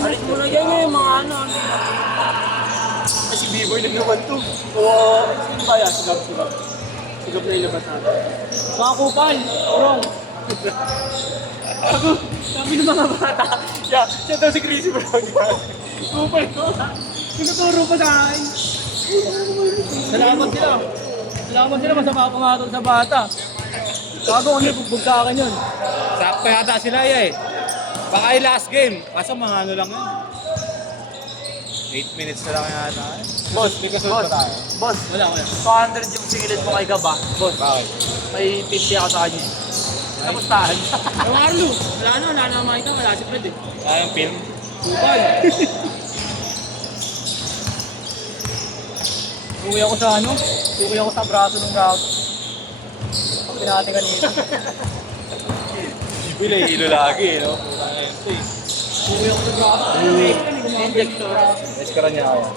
Alis mo na yan yung mga ano. Kasi B-boy lang naman to. Oo, sino ba yan? Sigap. Sigap na ilabas natin. Mga kupal, urong. Ako, sabi ng mga bata. Yeah, siya daw si Chrissy Brown yan. Kupal ko. Tinuturo pa sa akin. Salamat sila. Salamat sila, masama pumatol sa bata. Bago ano, bugbog sa akin yun. Sakto yata sila eh. Baka yung last game. Kaso mga ano lang yun. 8 minutes na lang yata eh. Boss, May kasunod pa tayo. Boss, Wala, wala. 200 yung singilid mo kay Gaba. Boss, Bakit? may 50 ako sa kanya. Kamustahan? Yung Arlo, wala na makita, wala si Fred eh. Ah, yung film. Kupal. Uwi ako sa ano? Uwi ako sa braso ng gato. Pag pinati kanina. Bibili hilo lagi eh, no? Putang ina ito eh. Uwi ako sa braso. Injector. Eskara niya kaya.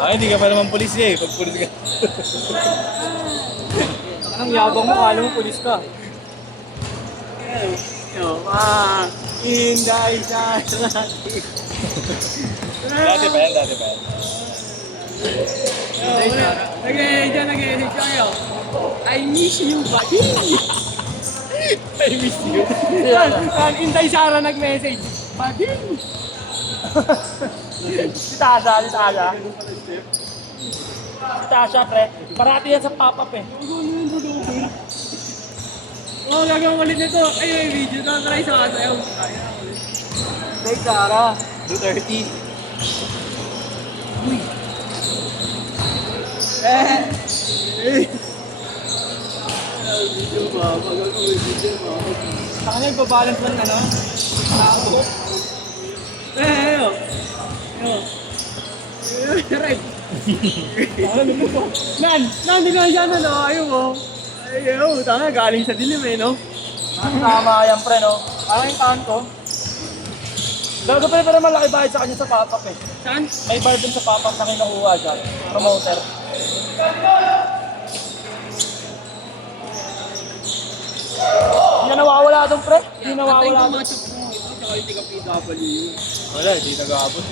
Ah, hindi ka pa naman pulis eh. Pag pulis ka. Ang yabang mo, kala mo pulis ka. Inday sa natin. Dati pa yan, dati pa yan. Nag-edit kayo. I miss you, buddy. I miss you. Yan, Inday Sara nag-message. Buddy. Si Tasha. Si Tasha, pre. Parati yan sa pop-up eh. Oo, gagawin ulit nito. Ay, may video. Try sa kasayaw. Inday Sara. Do 30. Saka na balance lang ano? Ayo. Right. Nandun na siya na, no? Ayaw mo. Ayaw, tanga, galing sa dilim eh, no? Tama yan, pre, no? Parang yung kanto. Gago pa pero malaki bayad sa kanya sa pop-up eh. Saan? May bar dun sa pop-up na kinukuha dyan. Promoter. Hindi na nawawala dun, pre. Hindi nawawala dun. matchup mo. Ito, tsaka yung tiga PW. Wala, hindi nag-aabot.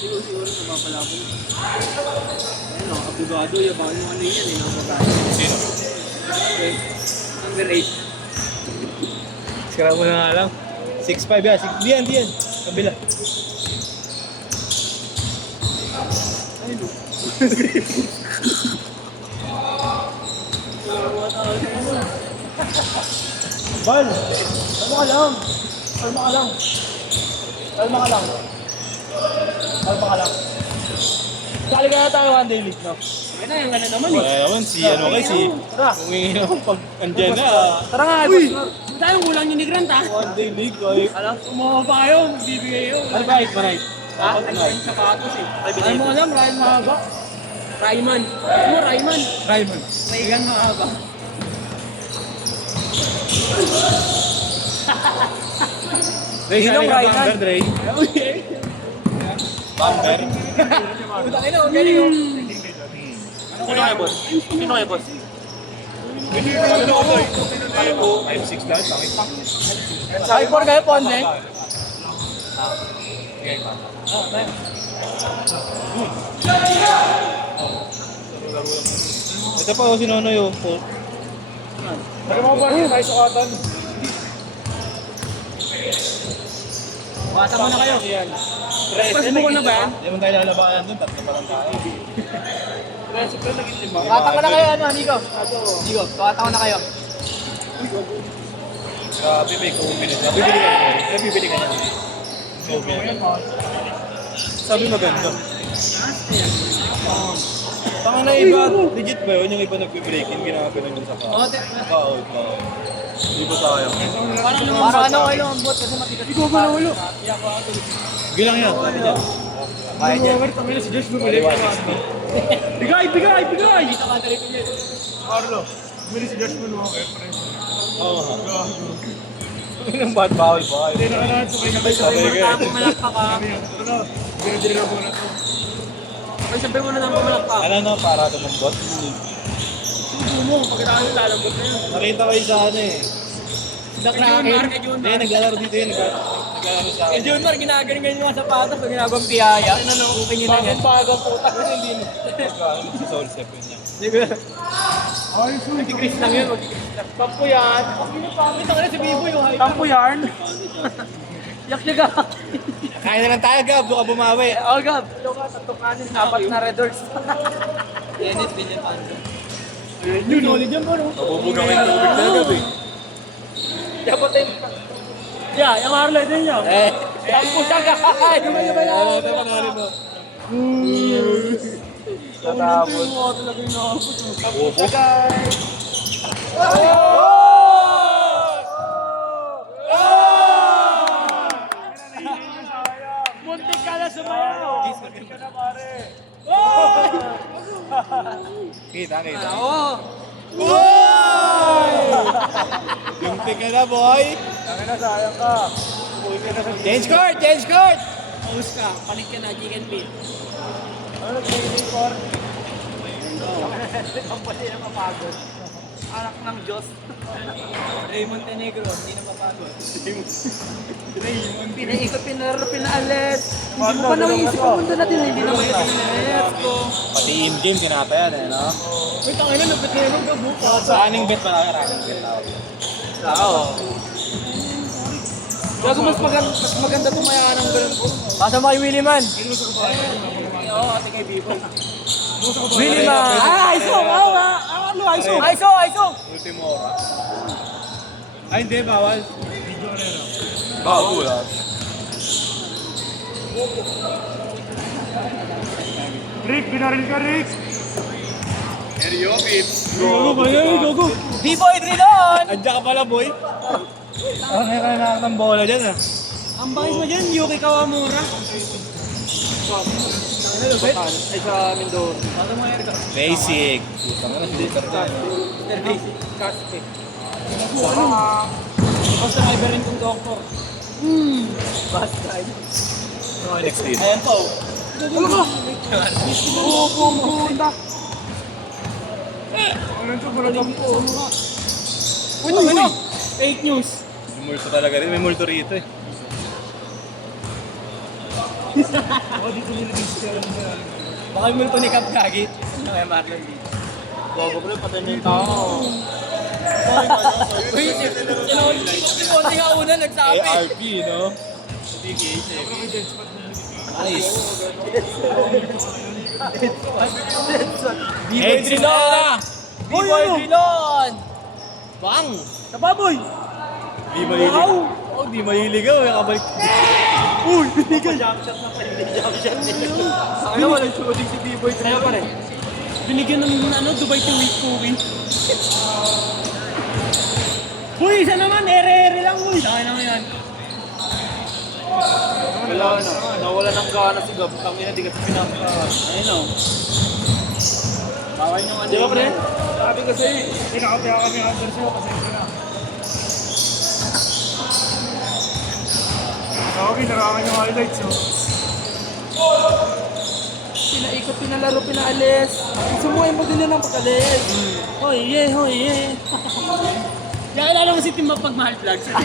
Siguro napapalabon. Ayun o, abogado, yabaw yung ano yan eh, napapalabon. Sino? Number 8. Sira mo na nga lang. 6'5 yan. Diyan. Kabila. Bal! Kalma ka lang. Kalma ka lang. Kalma ka lang. Kalma ka lang. Sali kaya tayo one day league, no? Ayun na, yung gana naman eh. Wala naman si ano kasi. Tara. Humingi naman pag andyan na. Tara nga, Uy! boss. Tayong kulang yung ni Grant ha. One day league. Ay. Alam, kumuha pa kayo, bibigay kayo. Ano ba, hit manay? Ha? Ano yung sapatos eh. Ano mo alam, Ryan Mahaba? Rayman. Ano mo, Rayman? Raymond. Raygan Mahaba. Ray, Sinong sabi ka Ryan? Bamber, Ray. Bamber. Puta kayo, ang galing oh. Sino kayo, boss? Sino kayo, boss? 5'6 lang. Sakit pa. Sa 4 kayo, Ponde? Ito pa oh, si Nonoy oh. Ano mo ba tayo sukatan? Bata mo na kayo. Yan. Pas mo ko na ba yan? Hindi mo tayo lalabanan dun. Tatlo pa lang tayo. Bata ka na kayo, ano, Nico? Digo, bata ko na kayo. Grabe, may kumilit. Bibili ka niya. Sabi maganda. Tanga na iba, legit ba yun? Yung iba nagbe-break-in, ginagawa yun sa Oo, Naka-out na. Hindi ba sayang? Parang ano kayo ang bot kasi matigas. Ikaw ba na ulo? Bilang yan, sabi niya. Kaya niya. Si Josh bumili. Bigay! Dito ka na rin yun. Carlo, bumili si Josh mo naman kayo, pre. Oo nga. Ang bad bawal ba? Hindi na kailangan sabay Sabay ka eh. Pumalakpak ka. Ano? Dili na muna to. Ay, sabi mo na nang pumalakpak. Ano na, para tumambot? Subo mo, pagkatapos lalambot na yun. Nakita ko yung sa ano eh. The Kraken. Hindi, naglalaro dito yun. Naglalaro sa Kay akin. Junmar, ginagaling yung mga sapatos pag ginagawang piyaya. Okay nyo lang yan. Bagong putak na hindi mo. Sa Soul Step yun yan. Hindi ko. Magkikris lang yun, magkikris lang. Tampo yan. Ito ka na si Bibo yung height. Tampo yarn. Yak niya ka. Kain na lang tayo, Gab. Doon ka bumawi. Oh, Gab. Ito ka, tatlong kanin, apat na red doors. Dennis, ganyan pa. Yun, ulit yan po, no? Mabubugaw yung tubig na, Gab eh. Dapat tayo. Yeah, yung Harley din yan. Tampo siya ka. Gabay-gabay Ano ito, pangalan mo? Tatapos. Talaga yung nakapos. Opo. Muntik ka na sumayaw. Muntik ka na, pare. Kita. Oo. Yung tika na, boy. Tangin na, sayang ka. Uwi ka na sa Change court, change court. Pause ka. Palit ka na, chicken meat. Ano nag-training for? Ang pali na mapagod. Anak ng Diyos. Raymond Tenegro, hindi na mapagod. Pinaikot, pinaalis. Hindi mo pa naisip ang mundo natin, hindi na may pinalis ko. Pati Im-Jim, tinatayan eh, no? Wait, ang ina, nagpatero ka bukas. Running bet pa lang, running bet tawag. Oo. Gago mas maganda tumaya ng ganun ko. Pasa mo kay Willie Man. Oo, ate kay Bibo. Willie Man. ISO! Ano, ISO? ISO! Ultimo oras. Ay, hindi, bawal. Bawal. Rick, binaril ka, Rick. Eriokit. Gogo. B-Boy Drilon! Andiyan ka pala, boy. Ang hira ng bola dyan, ah. Ang bangis mo dyan, Yuki Kawamura. Ay, sa Mindoro. Paano mo yan ka? Basic. Putang ina, dito ka. Mr. Basic. Casket. Basta driver rin kong doktor. Basta. Next team. Ayan po. Ano ka? Pupunta. Ano ito, parang po. Uy, ano? Fake news. May multo talaga rin. May multo rito eh. Baka yung multo ni Cap Gagi. Ano kaya Marlon dito? Gogo pala, patay na yung tao. Uy, si Ponte nga una nagsabi. ARP, no? Nice. B-Boy Drilon! B-Boy Drilon! Bang! Sa baboy! Di mahilig. Oh, di mahiligaw. Kabalik. Uy, binigay! Jump shot na pala. Jump shot nila. Ano mo, nag-shooting si B-Boy Drilon pa rin. Binigyan ng Dubai to week. Uy, isa naman, ere-ere lang, uy! Saka naman yan. Wala na, nawala ng gana si Gab. Kami na di kasi pinapakakas. Ayun o. Bawal yung ano. Di ba, pre? Sabi kasi, hindi nakapaya kami under sa'yo kasi ito na. Sabi, narangan yung highlights, oh. Pinaikot, pinalaro, pinaalis. Sumuhay mo din na ng pag-alis. Hoy, yeah. Kaya alala mo si Tim Mapagmahal Vlogs. Tim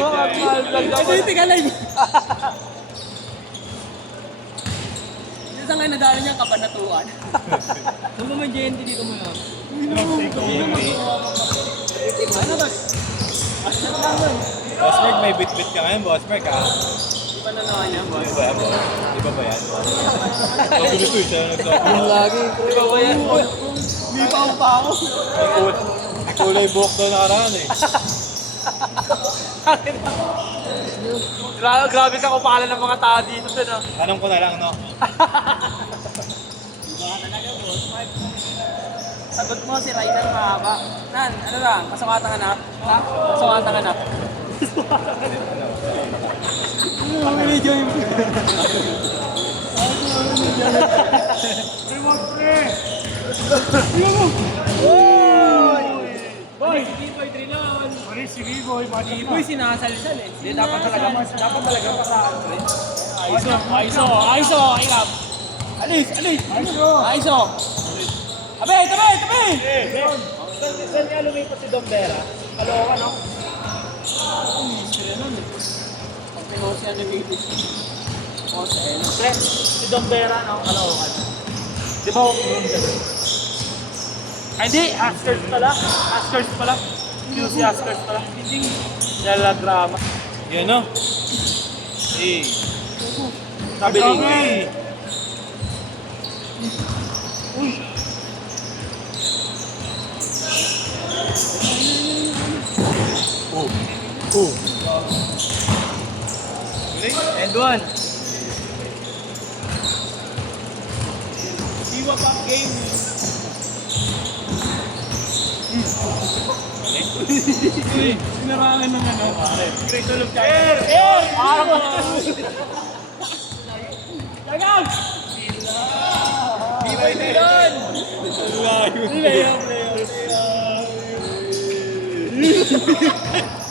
Mapagmahal Vlogs. Ito yung tigalay. Isang nga nadala niya kabanatuan. Kung mo man JNT dito mo lang. Ano ba? Asya lang yun. Boss Mark, may bit-bit ka ngayon, Boss Mark, ha? Di ba na naman yan, boss? Di ba yan, boss? Di ba ba yan? Sabi nito, siya nagsabi. Yung lagi. Di ba ba yan? Di pa ako. May kulay buhok daw nakaraan, eh. Grabe ka kupala ng mga tao dito, no? Tanong ko na lang, no? Sagot mo si Ryder mahaba. Nan, ano lang? Masukatang hanap? Ha? Masukatang hanap? Remote, pre! Boy! Si B-Boy Drilon! Mali si B-Boy, mali na. B-Boy sinasalsal eh. Hindi, dapat talaga pasaan, pre. ISO, hirap. Alis! ISO! Aiso! Tabi! Saan nga lumipat si Dombera? Kaloka, no? Mystery nun eh. Pag pinost yan ni Baby. O, sa eno. Pre, si Dombera, no? Kaloka. Di ba yun ganun? Ay, hindi. Askers pala. Askers pala. QC Askers pala. Hindi. Yala drama. Yan no? Eh. Kabiling. And one. Iwa pa ang game. Sinarangan ng ano. Great tulog ka. Air! Tagang! Ibay na yun!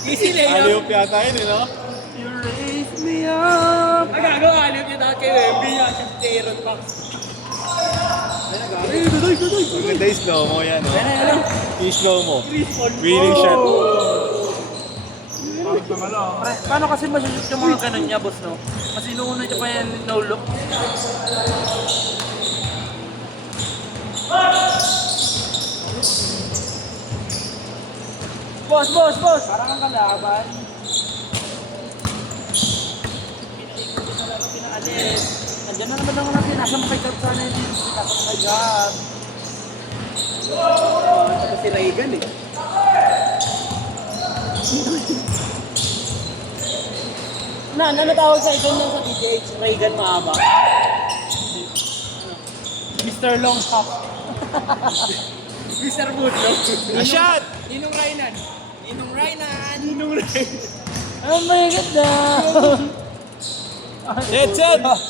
Easy na yun. Aliyop yata yun eh, no? You raise me up. Ay, gago, alip yun ako kay Wemby. Yan, yung Aaron Fox. Maganda yung slow mo yan, no? Ano? Yung slow mo. Winning shot. Pre, paano kasi masushoot yung mga ganun niya, boss, no? Kasi inuuna niya pa yan no look. Boss! Parang ang kalaban. Pinaikot ko na lang pinaalis. Nandiyan na naman ako natin. Nasa makikot sana yun. Nasa makikot. Ito si Reagan eh. Ano tawag sa ito sa PGH? Reagan mahaba. Mr. Long Hop. Mr. Woodlow. A shot! Ninong Rainan. Oh my God na! Dead set!